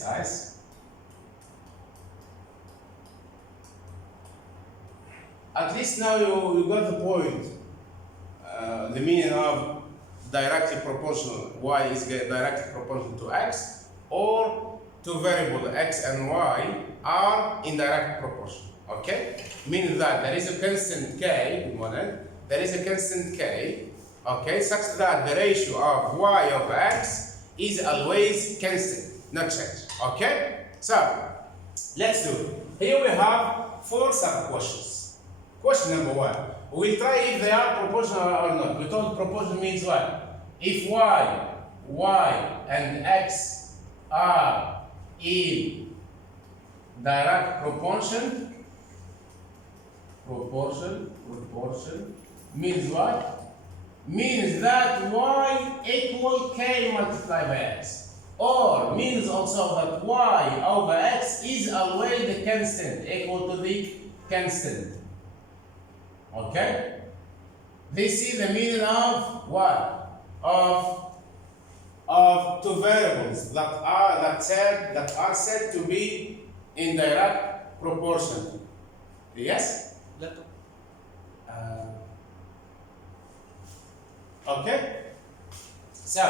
Guys, at least now you got the point. The meaning of directly proportional, y is directly proportional to x, or to variable x and y are in direct proportion. Okay, meaning that there is a constant k, there is a constant k, okay, such that the ratio of y over x is always constant, not change. Okay, so let's do it. Here we have 4 sub-questions. Question number 1. We'll try if they are proportional or not. We told proportion means what? If y and x are in direct proportion means what? Means that y equal k multiplied by x. Or means also that y over x is always the constant, equal to the constant. Okay? This is the meaning of what? Of two variables that are said to be in direct proportion. Yes? Okay? So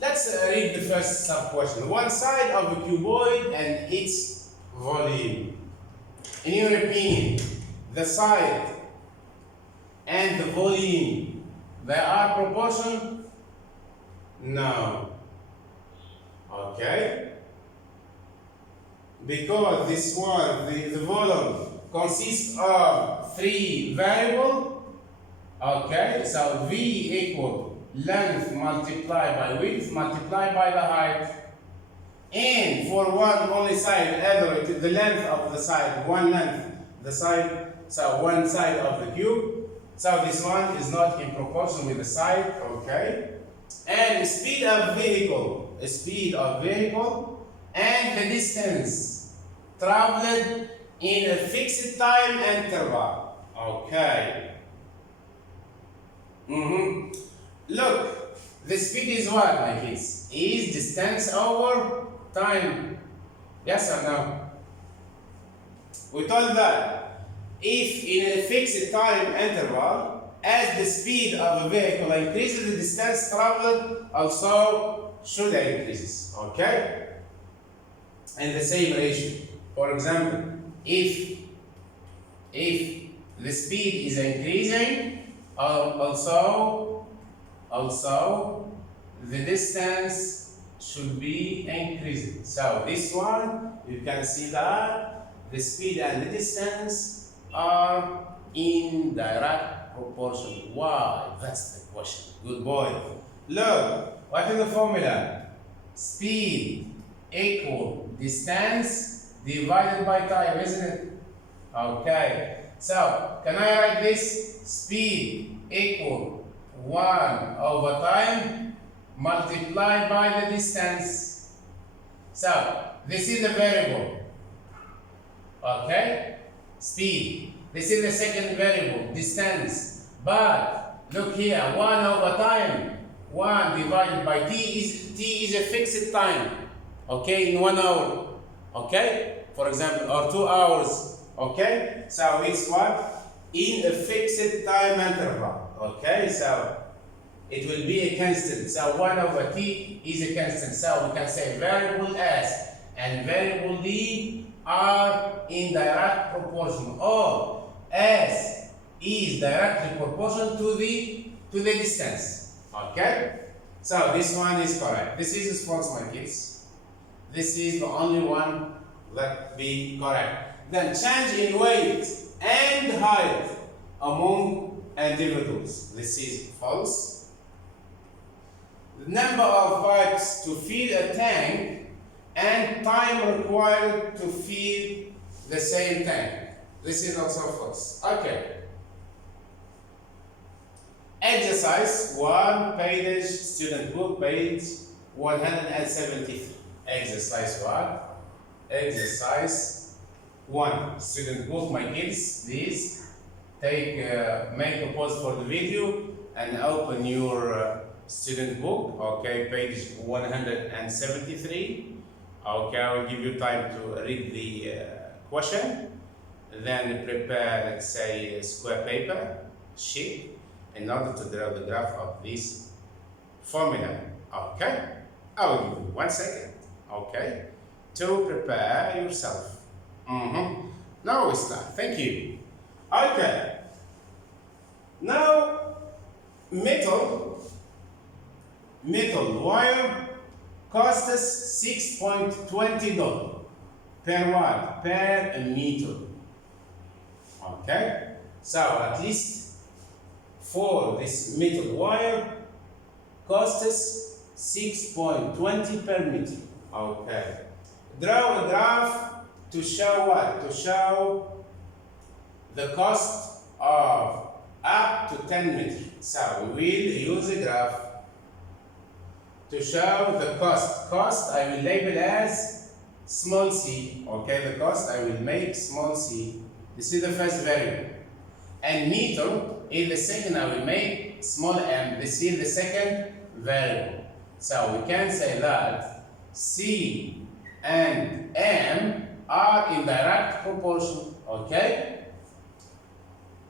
let's read the first sub-question. One side of a cuboid and its volume. In your opinion, the side and the volume, they are proportional? No. Okay? Because this one, the volume, consists of 3 variables. Okay? So V equal length multiplied by width multiplied by the height. And for one only side, either the length of the side, one length, the side, so one side of the cube. So this one is not in proportion with the side, okay? And speed of vehicle, and the distance traveled in a fixed time interval. Okay. Look, the speed is what, my kids? Is distance over time. Yes or no? We told that if in a fixed time interval, as the speed of a vehicle increases, the distance traveled also should increase. Okay? And the same ratio. For example, if the speed is increasing, also the distance should be increasing. So this one, you can see that the speed and the distance are in direct proportion. Why? That's the question. Good boy. Look, what is the formula? Speed equal distance divided by time, isn't it? Okay. So, can I write this? Speed equal 1 over time multiplied by the distance. So, this is the variable. Okay? Speed. This is the second variable, distance. But, look here, 1 over time. 1 divided by t is a fixed time. Okay? In 1 hour. Okay? For example, or 2 hours. Okay, so it's what? In a fixed time interval. Okay, so it will be a constant. So 1 over t is a constant. So we can say variable s and variable d are in direct proportion, or s is directly proportional to the distance. Okay, so this one is correct. This is false, my kids. This is the only one that be correct. Then change in weight and height among individuals. This is false. The number of pipes to fill a tank and time required to fill the same tank. This is also false. Okay. Exercise 1, page student book, page 173. Exercise 1. Exercise 1, student book, my kids, please make a pause for the video and open your student book, okay, page 173. Okay, I will give you time to read the question, then prepare, let's say, a square paper sheet in order to draw the graph of this formula. Okay, I will give you 1 second. Okay, to prepare yourself. Now we start. Thank you. Okay, now metal wire costs us $6.20 per watt per meter. Okay, so at least for this metal wire costs us 6.20 per meter. Okay, draw a graph to show what? To show the cost of up to 10 meters. So we will use a graph to show the cost. Cost I will label as small c. Okay, the cost I will make small c. This is the first variable. And meter is the second I will make small m. This is the second variable. So we can say that c and m are in direct proportion. Okay?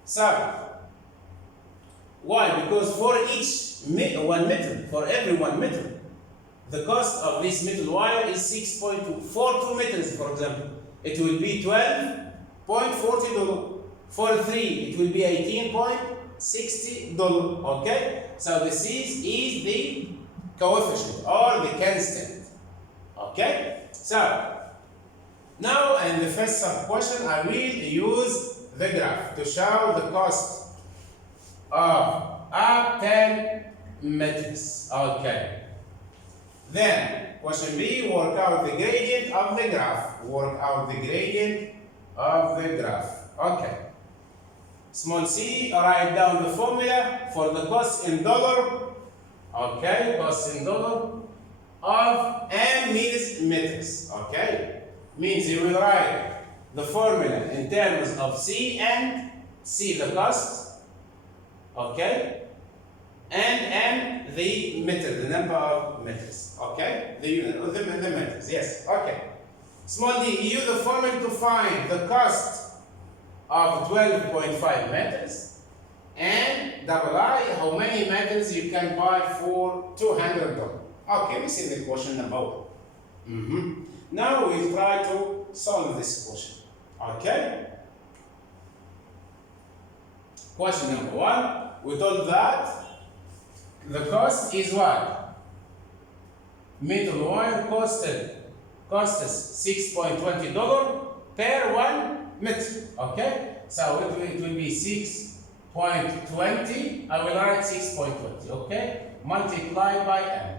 So, why? Because for each 1 meter, for every 1 meter, the cost of this metal wire is 6.2. For 2 meters, for example, it will be $12.40. For 3, it will be $18.60. Okay? So this is the coefficient or the constant. Okay? So, now in the first sub-question, I will use the graph to show the cost of up 10 meters. Okay. Then, question B, work out the gradient of the graph. Work out the gradient of the graph. Okay. Small c, write down the formula for the cost in dollar. Okay, cost in dollar of m meters. Okay, means you will write the formula in terms of c and c the cost. Okay, and m the meter, the number of meters. Okay, the unit of the meters. Yes. Okay. Small d, use the formula to find the cost of 12.5 meters, and double I, how many meters you can buy for $200. Okay, we see the question number 1. Now we'll try to solve this question. Okay? Question number 1, we told that the cost is what? Metal wire costs us $6.20 per 1 meter. Okay? So it will be 6.20. I will write 6.20. Okay? Multiplied by m.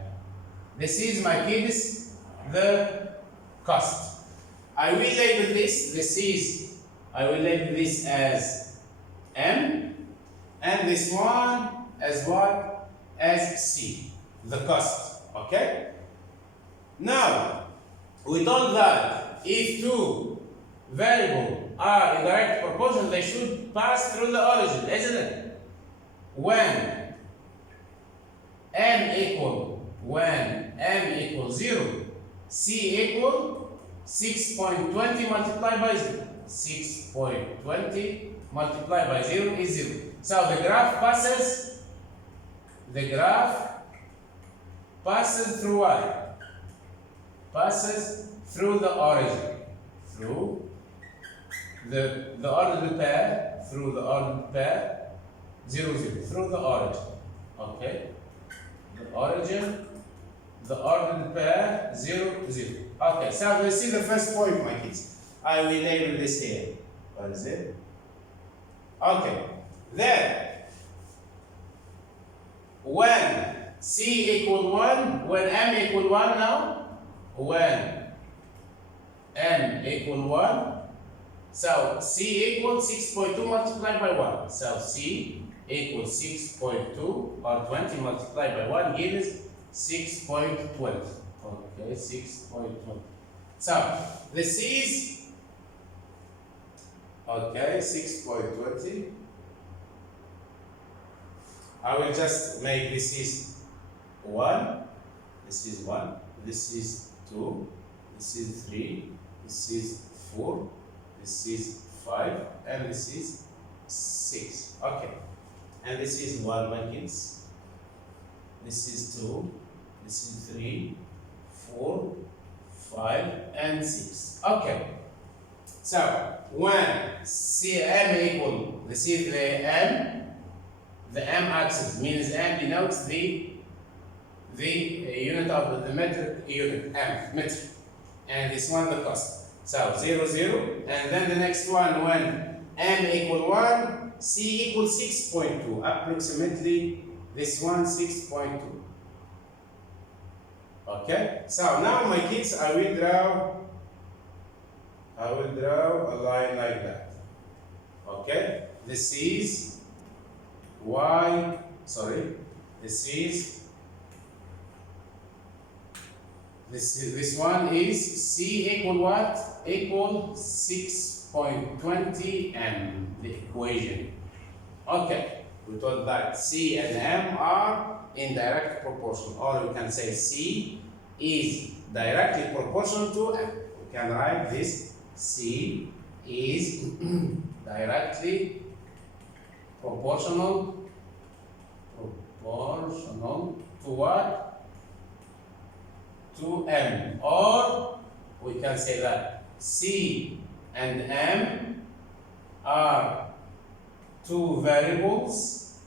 This is my kids, the cost. I will label this. I will label this as m, and this one as what? As c, the cost. Okay? Now, we told that if two variables are in direct proportion, they should pass through the origin, isn't it? When m equals 0, c equal 6.20 multiplied by 0. 6.20 multiplied by 0 is 0. So the graph passes through what? Passes through the origin. Through the ordered pair, 0, 0, through the origin. Okay? The ordered pair, 0, 0. Okay, so we see the first point, my kids. I will label this here. What is it? Okay. Then, when c equal 1, when m equal 1 now, when m equal 1, so c equals 6.2 multiplied by 1. So c equals 6.2 or 20 multiplied by 1 gives 6.20. Okay, 6.20. So this is, okay, 6.20. I will just make this is 1, this is 1, this is 2, this is 3, this is 4, this is 5, and this is 6. Okay. And this is 1, my kids. This is 2, this is 3, 4, 5, and 6. Okay. So when CM equal, this is the M axis means M denotes the unit of the metric unit, M, metric. And this one the cost. So 0, 0, and then the next one when M equal 1, C equals 6.2, approximately this one 6.2. Okay, so now my kids, I will draw a line like that. Okay, this is Y, sorry, this one is C equal what? Equal 6.20 M, the equation. Okay, we told that C and M are in direct proportion, or we can say C is directly proportional to M. We can write this: C is directly proportional to what? To M. Or we can say that C and M are two variables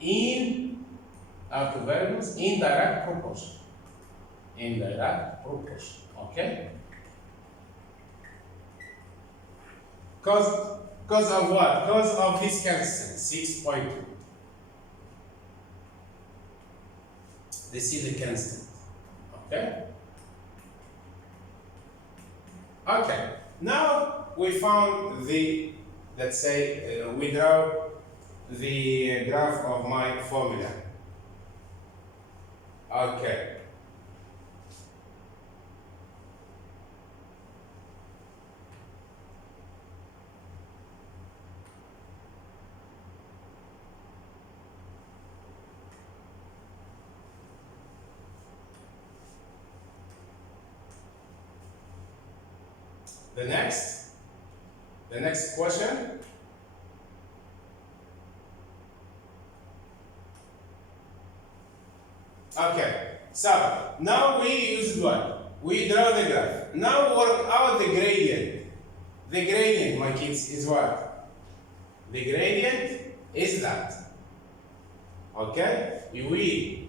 in direct proportion. In direct proportion. Okay? Because of what? Because of this constant, 6.2. This is the constant. Okay? Okay. Now we found the, let's say, we draw the graph of my formula. Okay. The next question. Okay, so now we use what? We draw the graph. Now work out the gradient. The gradient, my kids, is what? The gradient is that. Okay? We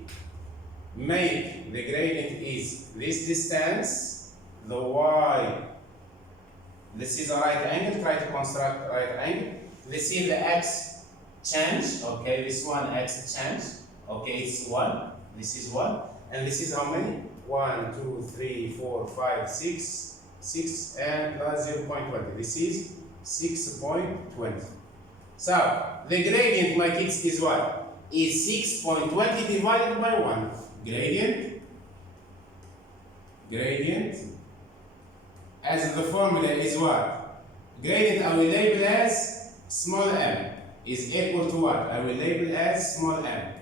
make the gradient is this distance, the y. This is a right angle, try to construct a right angle. This is the x change, okay, this one x change, okay, it's 1, this is 1, and this is how many? 1, 2, 3, 4, 5, 6, 6, and plus 0.20. This is 6.20. So, the gradient, my kids, is what? Is 6.20 divided by 1. Gradient, as the formula is what? Gradient I will label as small m is equal to what? I will label as small m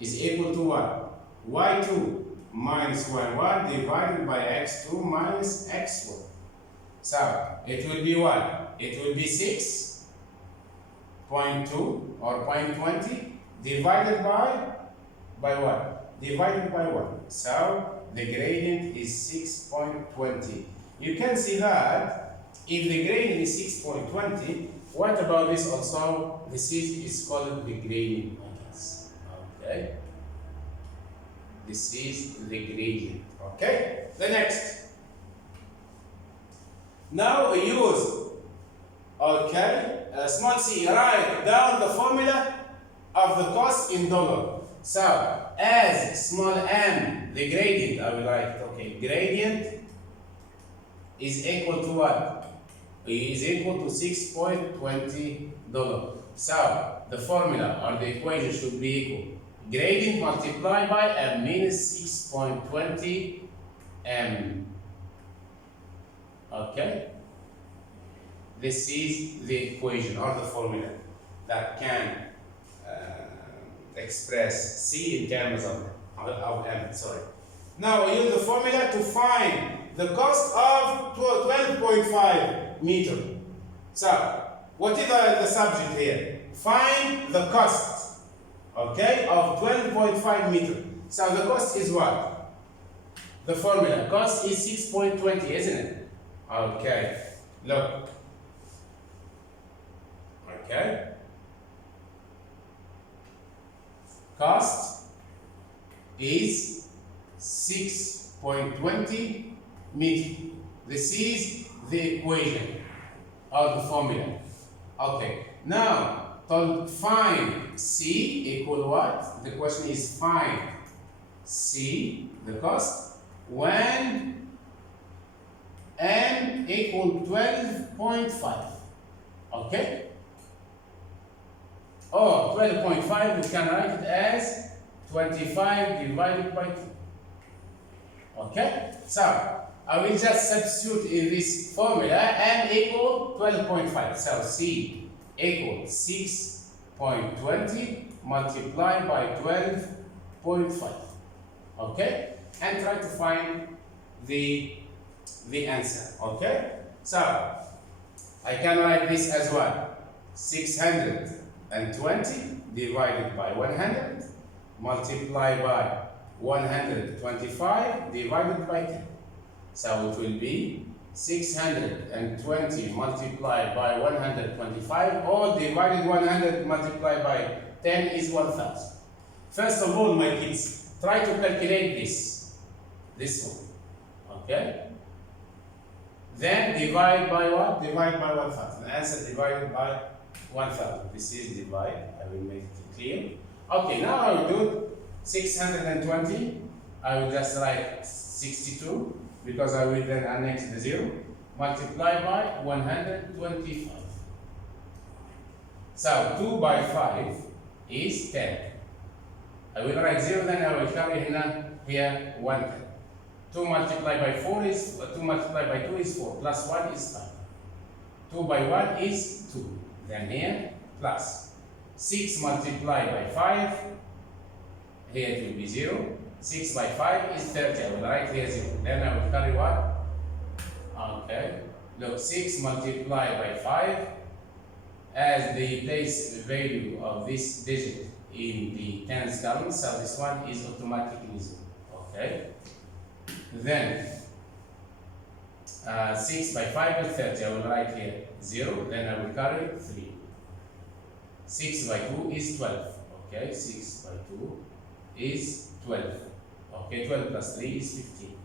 is equal to what? y2 minus y1 divided by x2 minus x1. So it will be what? It will be 6.2 or 0.20 divided by what? Divided by 1. So the gradient is 6.20. You can see that if the gradient is 6.20, what about this also? This is called the gradient. Okay? This is the gradient. Okay? The next. Now we use, okay, small c, write down the formula of the cost in dollar. So, as small m, the gradient, I will write, okay, gradient is equal to what? Is equal to $6.20. So the formula or the equation should be equal. Gradient multiplied by m means 6.20 m. Okay? This is the equation or the formula that can express C in terms of m. Sorry. Now I use the formula to find the cost of 12.5 meter. So, what is the subject here? Find the cost, okay, of 12.5 meter. So the cost is what? The formula. Cost is 6.20, isn't it? Okay. Look. Okay. Cost is 6.20 meter. This is the equation or the formula. Okay. Now, to find C equal what? The question is find C, the cost, when M equal 12.5. Okay? Or 12.5, we can write it as 25 divided by 2. Okay? So, I will just substitute in this formula M equal 12.5. So, C equal 6.20 multiplied by 12.5. Okay? And try to find the answer. Okay? So, I can write this as what? 620 divided by 100 multiplied by 125 divided by 10. So it will be 620 multiplied by 125, or divided 100 multiplied by 10 is 1000. First of all, my kids, try to calculate this one. Okay? Then divide by what? Divide by 1000. Answer divided by 1000. This is divide. I will make it clear. Okay, now I will do 620. I will just write 62 because I will then annex the 0. Multiply by 125. So 2 by 5 is 10. I will write 0, then I will carry here 1 10. 2 multiplied by 4 is 2 multiplied by 2 is 4, plus 1 is 5. 2 by 1 is 2. Then here plus 6 multiplied by 5, here it will be 0. 6 by 5 is 30. I will write here 0. Then I will carry what? Okay. Look, 6 multiplied by 5, as the place value of this digit in the tens column, so this one is automatically 0. Okay. Then 6 by 5 is 30. I will write here 0. Then I will carry 3. 6 by 2 is 12. Okay. 6 by 2 is 12. Okay. 12 plus 3 is 15.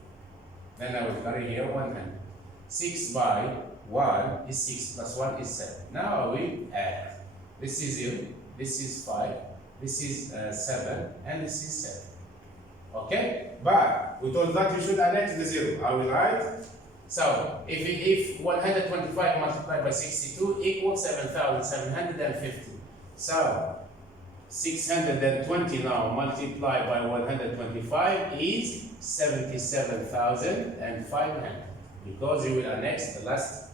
Then I will carry here 100. 6 by 1 is 6 plus 1 is 7. Now I will add. This is 0. This is 5. This is 7. And this is 7. Okay? But we told that you should annex the 0. I will write. So, if 125 multiplied by 62 equals 7,750. So, 620 now multiplied by 125 is 77,500. Because you will annex the last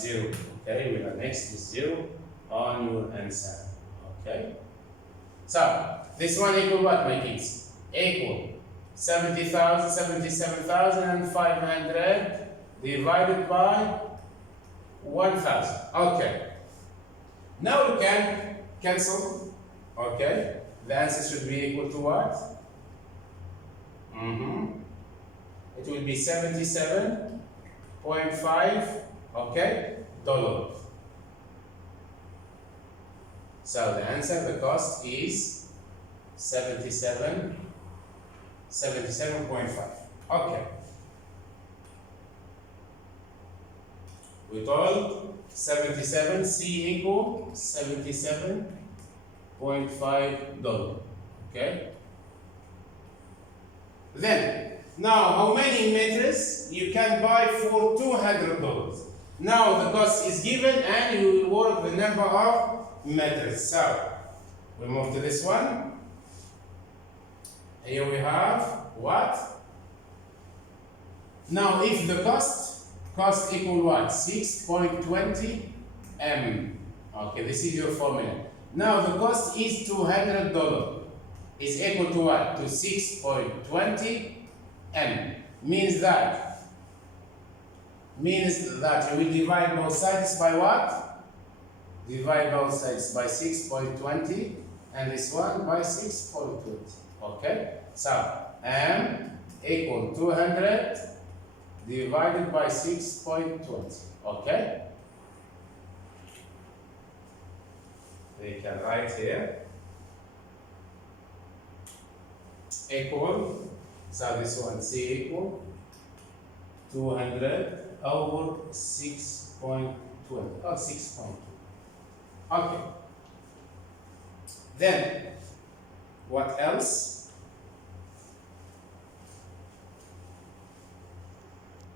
0. Okay? You will annex this 0 on your answer. Okay? So, this one equal what, my kids? Equal 77,500 divided by 1,000. Okay. Now we can cancel. Okay. The answer should be equal to what? It will be 77.5. Okay. $. So the answer, the cost is 77.5. Okay. We told 77, C equal $77.5. Okay. Then, now how many meters you can buy for $200? Now the cost is given and you will work the number of meters. So, we move to this one. Here we have what? Now, if the cost equal what? 6.20 M. Okay, this is your formula. Now, the cost is $200. Is equal to what? To 6.20 m. Means that we divide both sides by what? Divide both sides by 6.20 and this one by 6.20. Okay? So m equal 200 divided by 6.20. Okay? We can write here equal, so this one C equal 200 over 6.20 or 6.2. Okay. Then what else?